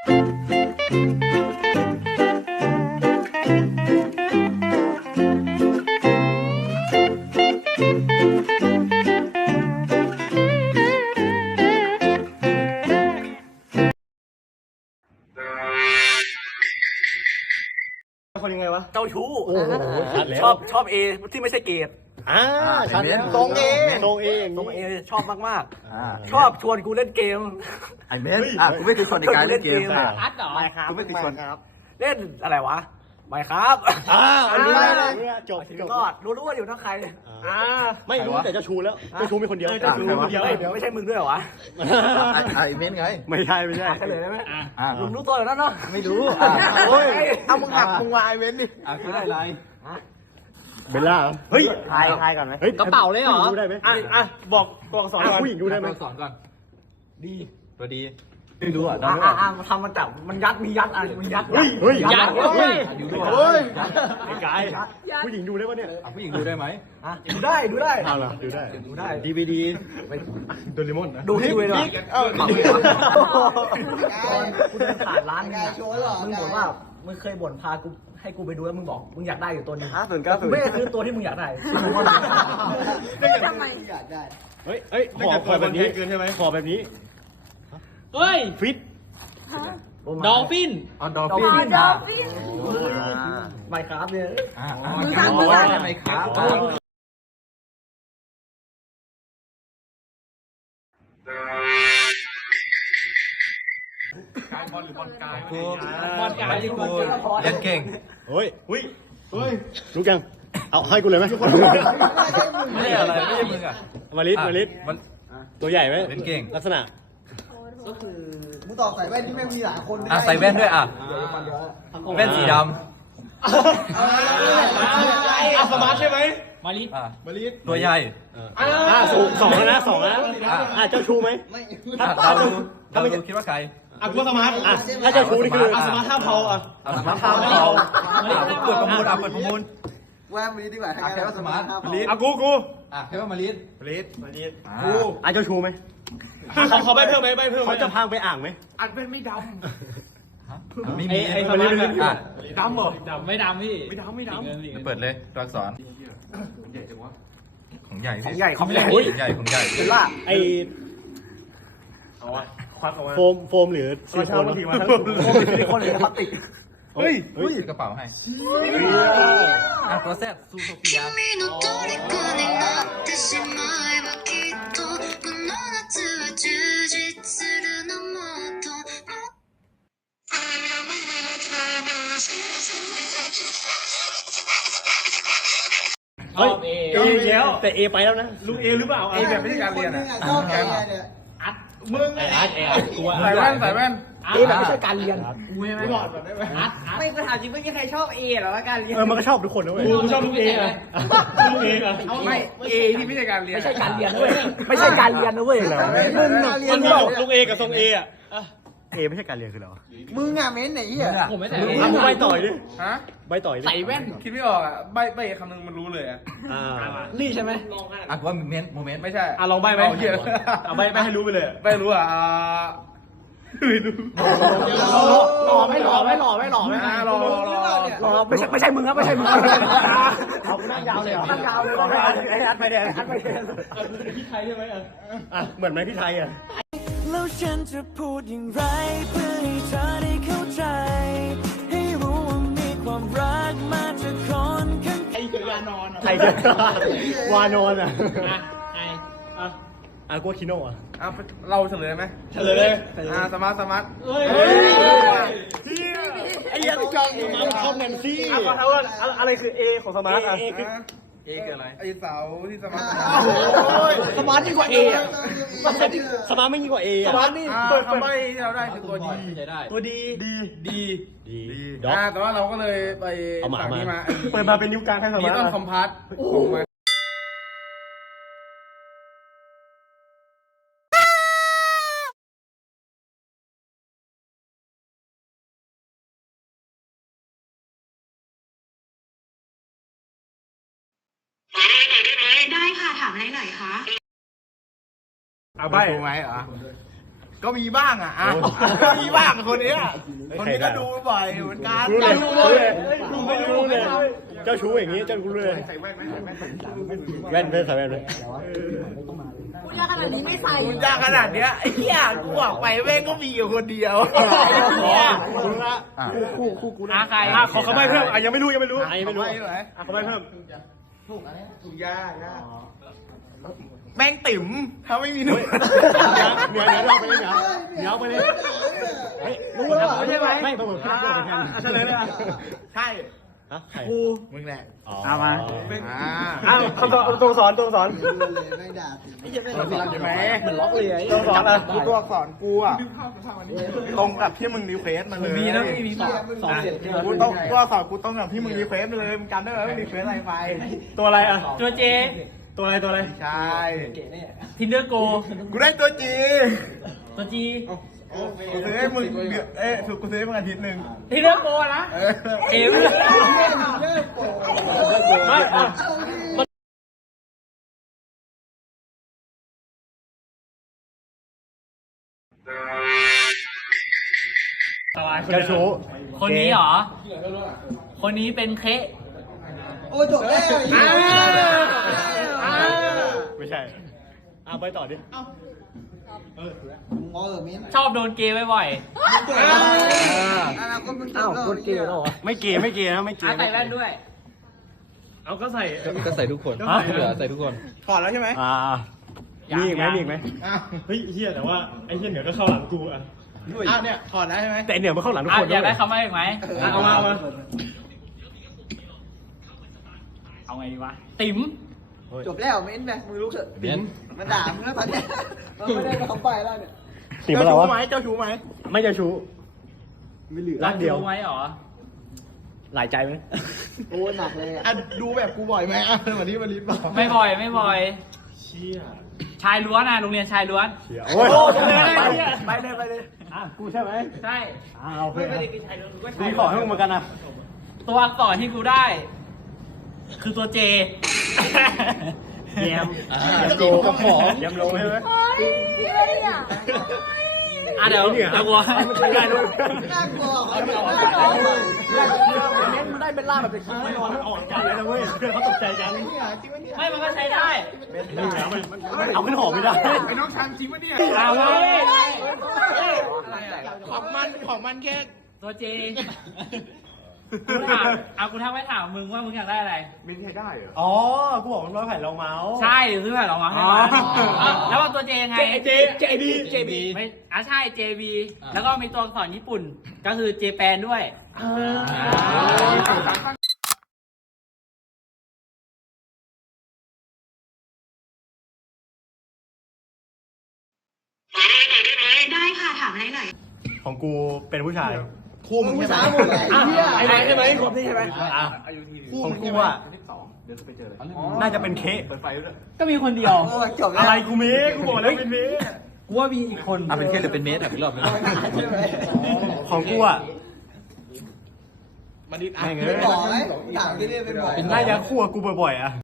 คนยังไงวะเจ้าชู้โอ้โหชัดแล้วชอบเอที่ไม่ใช่เกดชัดแล้วตรงเอตรงเอชอบมากๆชอบชวนกูเล่นเกมไอ้เบนกูไม่เคยสนในการเล่นเกมอัดเหรอกูไม่เคยสนเล่นอะไรวะไม่ครับอันนี้ได้เลยจบก็รู้ว่าอยู่ทั้งใครไม่รู้แต่เจ้าชูแล้วเจ้าชูมีคนเดียวเจ้าชูคนเดียวเดี๋ยวไม่ใช่มึงด้วยเหรอวะไอ้เบนไงไม่ใช่เฉลยได้ไหมมึงรู้ตัวแล้วเนาะไม่รู้โอ้ยเอามึงหักมึงวายเบนดิคือได้ไรเบลล่าเฮ้ยทายก่อนไหมกระเป๋าเลยเหรอดูได้ไหมบอกกองสอนผู้หญิงดูได้ไหมสอนก่อนดีตัวดีไม่รู้ทำมันจับมันยัดมียัดมียัดเฮ้ยยัดเฮ้ยกายผู้หญิงดูได้ปะเนี่ยผู้หญิงดูได้ไหมดูได้ดูได้ดีวีดีโดเรมอนนะดูให้ดูเลยกูเดินผ่านร้านมึงบ่นว่ามึงเคยบ่นพากูให้กูไปดูแล้วมึงบอกมึงอยากได้อยู่ตัวนึงกูไม่ได้ซื้อตัวที่มึงอยากได้ทำไมอยากได้เฮ้ยขอแบบนี้ขอแบบนี้เฮ้ยฟิตดอลฟินดอลฟินไม่ครับเนี่ยไม่ครับการบอลหรือบอลกายบอลกายที่กูเล่นเก่งเฮ้ยรู้ยังเอาให้กูเลยไหมไม่ได้อะไรไม่ใช่มึงอ่ะมาลิสตัวใหญ่ไหมเล่นเก่งลักษณะก็คือมึงตอบใส่แว่นที่ไม่มีหลายคนใส่แว่นด้วยแว่นสีดำสมาร์ทใช่ไหมมาลิสตัวใหญ่สูง2แล้วเจ้าชูไหมเราคิดว่าใครกูสมาร์ทถ้าเจ้าชูนี่คือสมาร์ทท่าเผาสมาร์ทท่าเผาเปิดประมูลแว่นมาลิสดีกว่าแค่ว่าสมาร์ทมาลิสกูแค่ว่ามาลิสกูเจ้าชูไหมเขาไปเพิ่มไหมเขาจะพังไปอ่างไหมอันเป็นไม่ดำไม่มีไอ้สมาร์ทดำเหรอไม่ดำพี่ไม่ดำเปิดเลยตัวอักษรของใหญ่ของใหญ่เป็นล่าไอโฟมหรือซิลิโคนซิลิโคนหรือพลาสติกเฮ้ยกระเป๋าให้ตัวแซ่บซูโซเฟียเฮ้ยเอแล้วแต่เอไปแล้วนะลูกเอหรือเปล่าเอแบบไม่ใช่การเรียนชอบการเนี่ยมึงใส่แว่นเอแบบไม่ใช่การเรียนกูไม่บอกแบบได้ไหมไม่กูถามจริงไม่มีใครชอบเอหรอว่าการเรียนมันก็ชอบทุกคนนะเว้ยกูชอบลูกเอลูกเอไม่เอที่ไม่ใช่การเรียนไม่ใช่การเรียนนะเว้ยไม่ใช่การเรียนนะเว้ยมันบอกลูกเอกับทรงเออะเอไม่ใช่การเรียนคืออะไรมึงเม้นไหนผมไม่ใส่มึงใบต่อยดิใบต่อยดิใส่แว่นคิดไม่ออกอ่ะใบคำนึงมันรู้เลยอ่ะนี่ใช่ไหมกูว่าโมเมนต์ไม่ใช่ลองใบไหมใบให้รู้ไปเลยไม่รู้อ่ะหล่อไม่รอไม่ใช่มึงครับไม่ใช่มึงเอาหน้ายาวเลยหน้ายาวเลยอัดไปเดี๋ยวพี่ไทยใช่ไหมเหมือนไหมพี่ไทยอ่ะแล้วฉันจะพูดอย่างไรเพื่อให้เธอได้เข้าใจให้รู้ว่ามีความรักมาจากคนข้างไทยเจอวานอนอ่ะกูคิโน่เราเฉลยไหมเฉลยสมาร์ทไอ้ยันจังคอมเมนซี่อะไรคือ A ของสมาร์ทเอคืออะไรไอ้เสาที่สมาร์ทสมาร์ทยิ่งกว่า A สมาร์ทไม่ยิ่งกว่า A สมาร์ทนี่ตัวคำใบ้ที่เราได้คือตัวดีแต่ว่าเราก็เลยไปสั่งนี้มาเปิดมาเป็นนิ้วกลางให้สมาร์ทต้นคอมพาสได้ค่ะถามอะไรหน่อยคะใบไหมก็มีบ้างอ่ะมีบ้างคนนี้คนนี้ก็ดูบ่อยเหมือนกันรู้เลยไม่รู้เลยเจ้าชู้อย่างนี้เจ้ารู้เลยใส่แว่นไหมแว่นใส่แว่นเลยพูดยากขนาดนี้ไม่ใส่คุณยากขนาดเนี้ยไอ้เหี้ยกูบอกไปแม่งก็มีอยู่คนเดียวรู้ละคู่กูใครขอเขาไม่เพิ่มยังไม่รู้ยังไม่รู้เขาไม่เพิ่มถูกยากแม่งติ๋มถ้าไม่มีหนุ่มเดี๋ยวเราไปเลยเดี๋ยวไปเลยรู้แล้วใช่ไหมไม่ประเมินพี่ตัวเป็นแทนเฉลยเลยอ่ะใช่กูมึงแหละเอามาตัวสอนไม่ด่าสิไอ้เหี้ยไม่รับใช่ไหมเหมือนล็อกเลยตัวสอนอ่ะตัวอักษรกูอ่ะตรงกับที่มึงรีเควสมาเลยมีนะมีสองเสียงกูต้องตัวอักษรกูตรงกับที่มึงรีเควสมาเลยมึงจำได้ไหมว่ารีเควสอะไรไปตัวอะไรอ่ะตัวเจตัวอะไรใช่ทินเดอร์โกกูได้ตัวจีตัวจีกูซื้อให้มึงกูซื้อให้มึงอาทิตย์หนึ่งทินเดอร์โกนะ เอ็มไม่กระชู้คนนี้เหรอ คนนี้เป็นเคะโอ้จบแล้วไม่ใช่ไปต่อดิงอมิ้นชอบโดนเกย์บ่อยคนมึงอ้าวคนเกย์แล้วเหรอไม่เกย์นะไม่เกย์ใส่แว่นด้วยเอาก็ใส่ก็ใส่ทุกคนเหลือใส่ทุกคนถอดแล้วใช่ไหมมีอีกไหมเฮ้ยเฮียแต่ว่าไอ้เฮียเหนือก็เข้าหลังกูอ่ะเนี่ยถอดแล้วใช่ไหมแต่เหนือมันเข้าหลังทุกคนอยากได้คำว่าอีกไหมเอามาเอาไงดีวะ ติ๋มจบแล้วมิ้นไหมมึงรู้เถอะมันด่ามึงแล้วตอนเนี้ยมันไม่ได้เขาไปแล้วเนี่ยติ๋มอะไรวะเจ้าชู้ไหมไม่เจ้าชู้รักเดียวรู้ไหมหรอหลายใจไหมโอ้หนักเลยอ่ะดูแบบกูบ่อยไหมวันนี้วันนี้บอกไม่บ่อยเชี่ยชายล้วนโรงเรียนชายล้วนโอ้ยไปเลยกูใช่ไหมใช่โอเคไม่ได้กินชายล้วนกูก็ชานี่ยขอให้มึงเหมือนกันนะตัวอักษรที่กูได้ คือตัวเจแยมโลกับหอมแยมโลใช่ไหมเดี๋ยวกูมันใช้ได้ด้วยน่ากลัวเน้นมันได้เป็นล่าแบบเป็นคิดไม่นอนออกจากเลยนะเว้ยเพื่อนเขาตกใจกันไม่มันก็ใช้ได้มันเอาขึ้นหอไม่ได้ไอ้น้องชันจริงปะเนี่ยเอาเว้ยของมันแค่ตัวเจกูทักไปถามมึงว่ามึงอยากได้อะไรมิ้นใช้ได้เหรออ๋อ กูบอกมันร้อยแผ่นรองเมาส์ใช่ซื้อแบบเรามาให้มาแล้วว่าตัวเจไง JB ไม่ใช่ JB แล้วก็มีตัวอักษรญี่ปุ่น ก็คือเจแปนด้วยได้ค่ะ ถามอะไรหน่อยของกูเป็นผู้ชายคู่มึงใช่ไหมไอ้ไหนใช่ไหมผมนี่ใช่ไหมของกูอ่ะน่าจะเป็นเค้กก็มีคนเดียวโอ้จบแล้อะวไรกูเมฆกูบอกแล้วเป็นเมฆกูว่ามีอีกคนเป็นแค่หรือเป็นเมตรอีกรอบนึงของกูอ่ะมันดิดเป็นหมอไหมถามที่นี่เป็นหมอน่าจะคู่กับกูบ่อยๆอ่ะ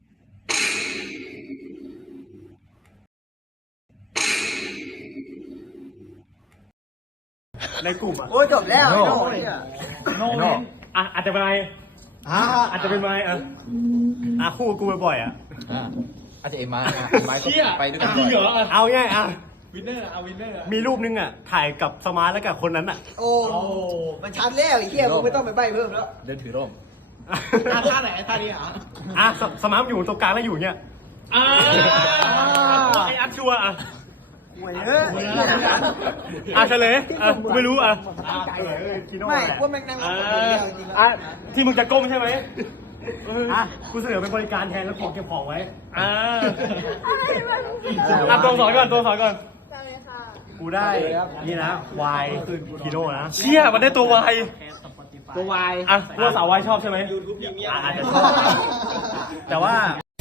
ในกลุ่มอ่ะโอ้จบแล้วไอ้โน่เนี่ยโนเวนอาจจะเป็นไมอาจจะเป็นไมคู่กับกูบ่อยๆอ่ะอาจจะเอ็มมาก็ไปด้วยกันจริงเหรอเอาง่ายวินเนอร์มีรูปนึงอ่ะถ่ายกับสมาร์ทแล้วกับคนนั้นอ่ะโอ้มันชัดแล้วไอ้เหี้ยมึงไม่ต้องไปใบ้เพิ่มแล้วเดินถือร่มท่าไหนท่านี้เหรอสมาร์ทอยู่ตรงกลางแล้วอยู่เนี่ยไอ้อัดชัวร์เฉลยกูไม่รู้ไม่ว่าแม่งนั่งคนเดียวจริงๆที่มึงจะก้มใช่ไหมกูเสนอเป็นบริการแทนแล้วของเก็บของไว้ตัวสอนก่อนกูได้นี่นะวายกิโลนะเชี่ยมันได้ตัววายตัวสาววายชอบใช่ไหมอาจจะชอบแต่ว่า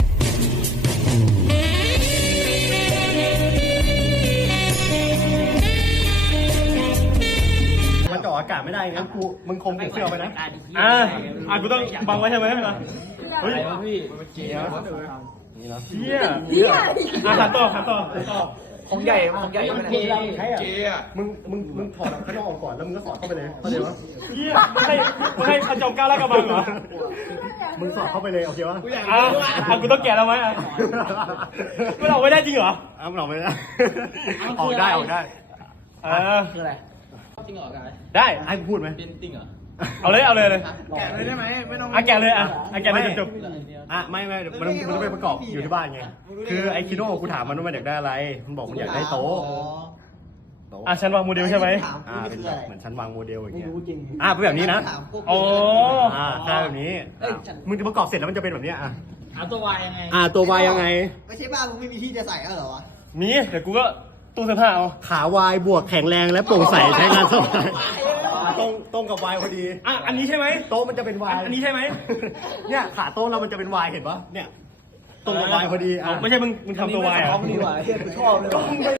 มันจ่ออากาศไม่ได้งั้นมึงคงเสื้อไปนะกูต้องบังไว้ใช่ไหมเฮ้ยเชี่ยถามต่อของใหญ่มันเกย์เกย์อ่ะมึงถอดข้างนอกออกก่อนแล้วมึงก็สอดเข้าไปเลยเข้าใจปะเฮียมึงให้ขจมก้าวแล้วกระบังเหรอมึงสอดเข้าไปเลยโอเคปะกูต้องแกะแล้วไหมมันออกไม่ได้จริงเหรอมันออกไม่ได้ออกได้คืออะไรจริงเหรอกายได้ให้กูพูดไหมเป็นจริงเหรอเอาเลยแกะเลยได้ไหมไม่ต้องแกะเลยแกะเลยจบไม่เดี๋ยวมันต้องไปประกอบอยู่ที่บ้านไงคือไอ้คิโน่กูถามมันว่ามันอยากได้อะไรมันบอกมันอยากได้โต๊ะฉันวางโมเดลใช่ไหมเป็นแบบเหมือนฉันวางโมเดลอย่างเงี้ยเป็นแบบนี้นะใช่แบบนี้มึงจะประกอบเสร็จแล้วมันจะเป็นแบบนี้เอาตัววายยังไงตัววายยังไงไม่ใช่บ้านมึงไม่มีที่จะใส่เหรอวะมีเดี๋ยวกูก็ตู้เสื้อผ้าเอาขาวายบวกแข็งแรงและโปร่งใสใช้งานสบายตรงกับวายพอดีอันนี้ใช่ไหมโต๊ะมันจะเป็นวายอันนี้ใช่ไหมเนี่ยขาโต๊ะเรามันจะเป็นวายเห็นปะเนี่ยตรงกับวายพอดีไม่ใช่มึงทำตัววายอ่ะดีกว่าเฮียกูชอบเลย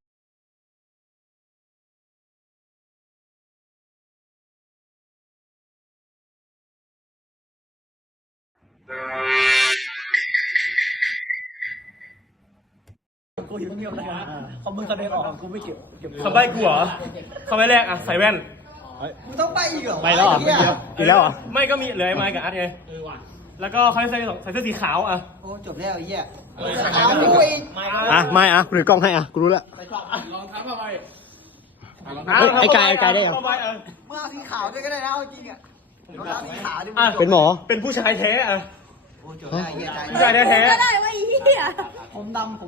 กูอยู่เงียบเลยเขามึงแสดงออกกูไม่เก็บคำใบ้กูเหรอคำใบ้แรกใส่แว่นมึงต้องไปอีกเหรอไปแล้วเหรออีกแล้วเหรอไม่ก็มีเหลือไอ้ไม้กับอาร์ตไงแล้วก็เขาใส่เสื้อสีขาวโอ้จบแล้วไอ้เหี้ยเอาดูอีกไม่กูถือกล้องให้กูรู้แล้วลองทับอะไรไอ้กายได้ยังเมื่อเอาสีขาวด้วยก็ได้นะจริงเอาสีขาวดิเป็นหมอเป็นผู้ชายแท้โอ้จบแล้วไอ้เหี้ยผู้ชายแท้ก็ได้ว่าอีเหี้ยผมดำ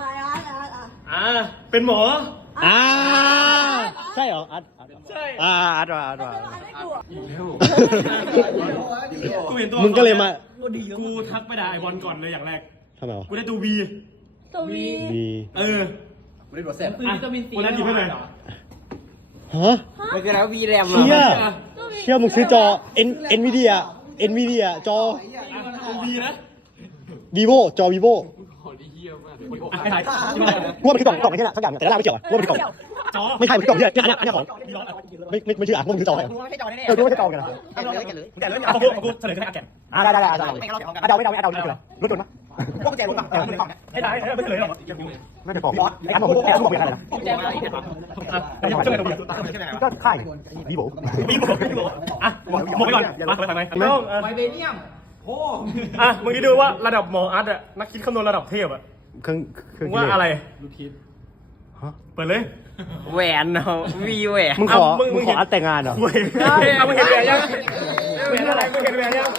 เป็นหมอใช่เหรออาร์ตใช่อาร์ตกูเห็นตัวมึงก็เลยมากูทักไปด่าไอบอลก่อนเลยอย่างแรกทำไมวะกูได้ตัว V กูได้ตัวเซฟกูได้กี่เพื่อนเลยฮะมันคืออะไรวีแรมเหรอเชื่อมึงซื้อจอ Nvidia จอ V นะ Vivo จอ Vivo ร่วมมันคือกล่องไม่ใช่สักอย่างแต่ละไม่เกี่ยวร่วมมันคือกล่องไม่ใช่มันคือกล่องที่อันนี้ของไม่ชื่อร่วมมันคือจออะไรไม่ใช่จอแน่ๆร่วมไม่ใช่จอกันเอากูเสนอให้แกได้เอานี่คือรถยนต์ปะพวกแจรถปะให้ได้ไม่เฉลยหรอกไม่ได้บอกไอ้อันบอกเป็นอะไรนะก็ค่ายวีโบหมดไปก่อนมาไปทางไหนไวเบเนียมโอ้มึงคิดดูว่าระดับหมออาร์ตนักคิดคำนวณระดับเทพว่าอะไรลูกทิพย์เปิดเลยแหวนเนาะวีแหวนมึงขออาร์ตแต่งงานเหรอมึงเห็นแหวนยังมึงเห็นอะไรมึงเห็นแหวนยัง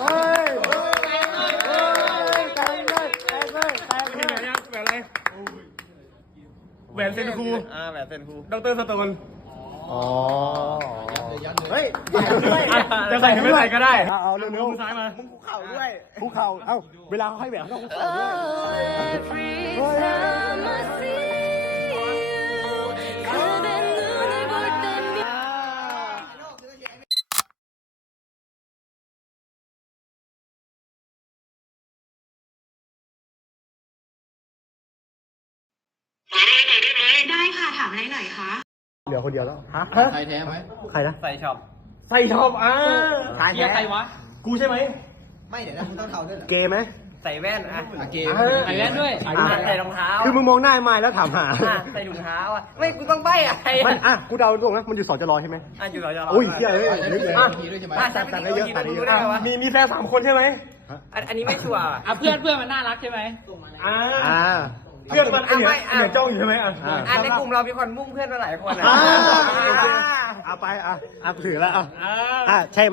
แหวนเซนคูแหวนเซนคูดรสโตนเฮ้ยจะใส่ไม่ใส่ก็ได้เอาเร็วมือซ้ายมามึงคุกเข่าด้วยคุกเข่าเวลาเขาให้แหวนเขาคุกเข่าด้วยได้ค่ะถามอะไรหน่อยคะเหลือคนเดียวแล้วใส่แท้ไหมใครนะใส่ช็อปใครวะกูใช่ไหมไม่เดี๋ยวนะมึงต้องเท้าด้วยเหรอเกย์ไหมใส่แว่นเกย์ใส่แว่นด้วยใส่รองเท้าคือมึงมองหน้าไม้แล้วถามหาใส่ถุงเท้าไม่กูต้องใบ้อะไรมันกูเดาตรงนะมันอยู่2 จรใช่ไหมอยู่2 จรอุ้ยเหี้ยเลยตัดได้เยอะมีแฟน3 คนใช่ไหมอันนี้ไม่ชัวร์เพื่อนมันน่ารักใช่ไหมเพื่อนมันเหนือจ้องอยู่ใช่ไหมในกลุ่มเรามีคนมุ่งเพื่อนมาหลายคนเอาไปถือแล้วใช่ไหม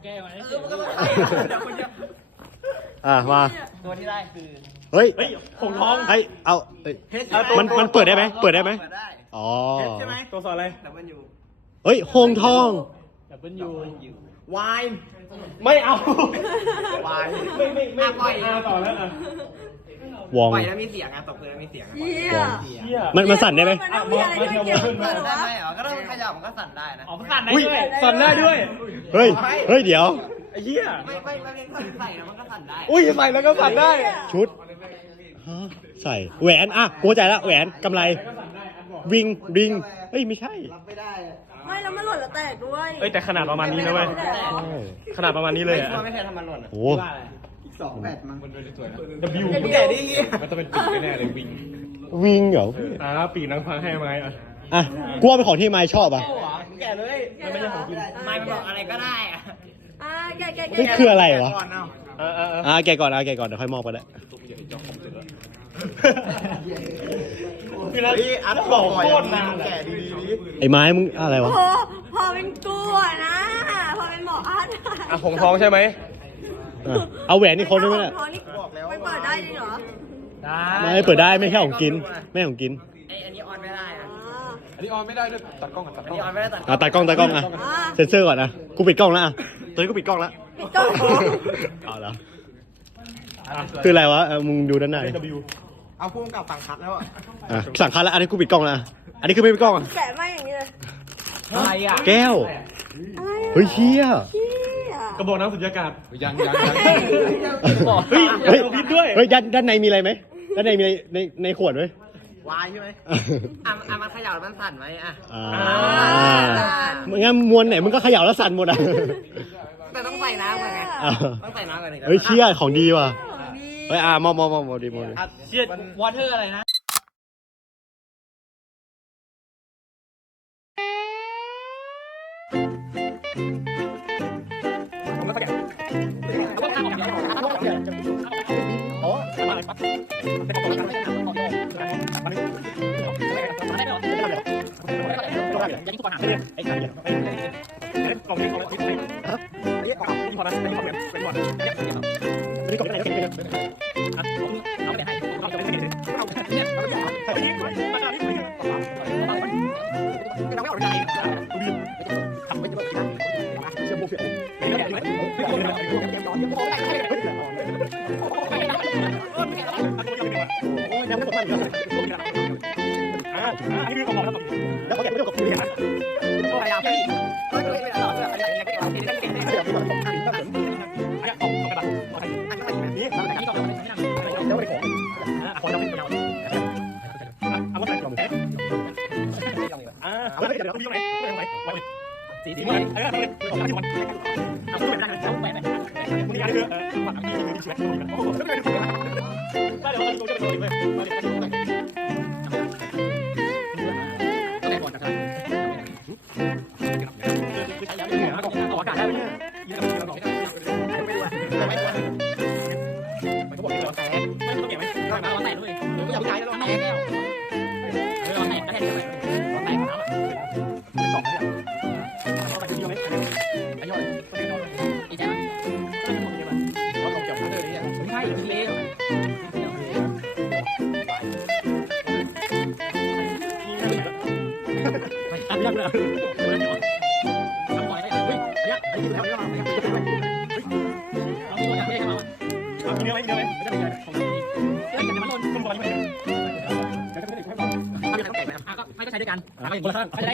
มาตัวที่ได้คือเฮ้ยหงทองมันเปิดได้ไหมอ๋อใช่ไหมตัวสอนอะไรเฮ้ยหงทองวายไม่เอาวายไม่ต่อแล้ววองปล่อยแล้วมีเสียงตกพื้นแล้วมีเสียงมันสั่นได้ไหมมันมีอะไรที่เกี่ยวกับตัวหรอได้ไหมก็ต้องขยับมันก็สั่นได้นะสั่นได้ด้วยสั่นได้ด้วยเฮ้ยเดี๋ยวไอ้เหี้ยไม่ใส่แล้วมันก็สั่นได้ใส่แล้วก็สั่นได้ชุดใส่แหวนกูใจแล้วแหวนกำไรริงไม่ใช่ไม่แล้วมันหล่นแล้วแตกด้วยแต่ขนาดประมาณนี้นะเว้ยขนาดประมาณนี้เลยไม่เคยทำมันหล่นโอ้ 2 8มั้ง W มึงแก่ดิมันจะเป็นปีกแน่เลยวิงวิงเหรอปีกนางฟ้าให้ไหมอ่ะอ่ะกูว่าเป็นของที่ไม้ชอบอ่ะแก่เลยไม่ใช่ของกินไม่บอกอะไรก็ได้อะแกนี่คืออะไรวะก่อนเอาแกะก่อนแกะก่อนเดี๋ยวค่อยมอบก็ได้พี่นัทอัดบอกโคตรนานแก่ดีไอ้ไม้มึงอะไรวะโอ้พอเป็นกูอะนะ พอเป็นหมออาร์ตอ่ะหงทองใช่ไหมเอาแหวนนี่คนด้วยไหมเนี่ยไม่เปิดได้จริงเหรอไม่เปิดได้ไม่ใช่ของกิน ไม่ของกินอันนี้ออนไม่ได้อะอันนี้ออนไม่ได้ด้วยตัดกล้องกับตัดอันกล้องนี้ออนไม่ได้ตัดตากล้องอ่ะเซ็นเซอร์ก่อนนะกูปิดกล้องแล้วอ่ะตอนนี้กูปิดกล้องแล้วปิดกล้องเอาแล้วคืออะไรวะมึงดูด้านในเอาพุ่งกับฝั่งคัดแล้วอ่ะสั่งคัดแล้วอันนี้กูปิดกล้องแล้วอันนี้คือไม่ปิดกล้องแกะไม่อย่างนี้เลยอะไรอ่ะแก้วอะไรอะเฮ้ยเชี่ยเชี่ยกระบอกน้ำสุญญากาศยังเฮ้ยเฮ้ยเฮ้ยด้านในมีอะไรไหมด้านในมีอะไรในขวดไหมวายใช่ไหมมันเขย่าแล้วมันสั่นไหมอ่ะงั้นมวลไหนมึงก็เขย่าแล้วสั่นหมดอ่ะแต่ต้องใส่น้ำก่อนไงต้องใส่น้ำก่อนถึงจะเฮ้ยเชี่ยของดีว่ะเฮ้ยมอดีเชียดวอเตอร์อะไรนะไม่ก็ใช้ด้วยกัน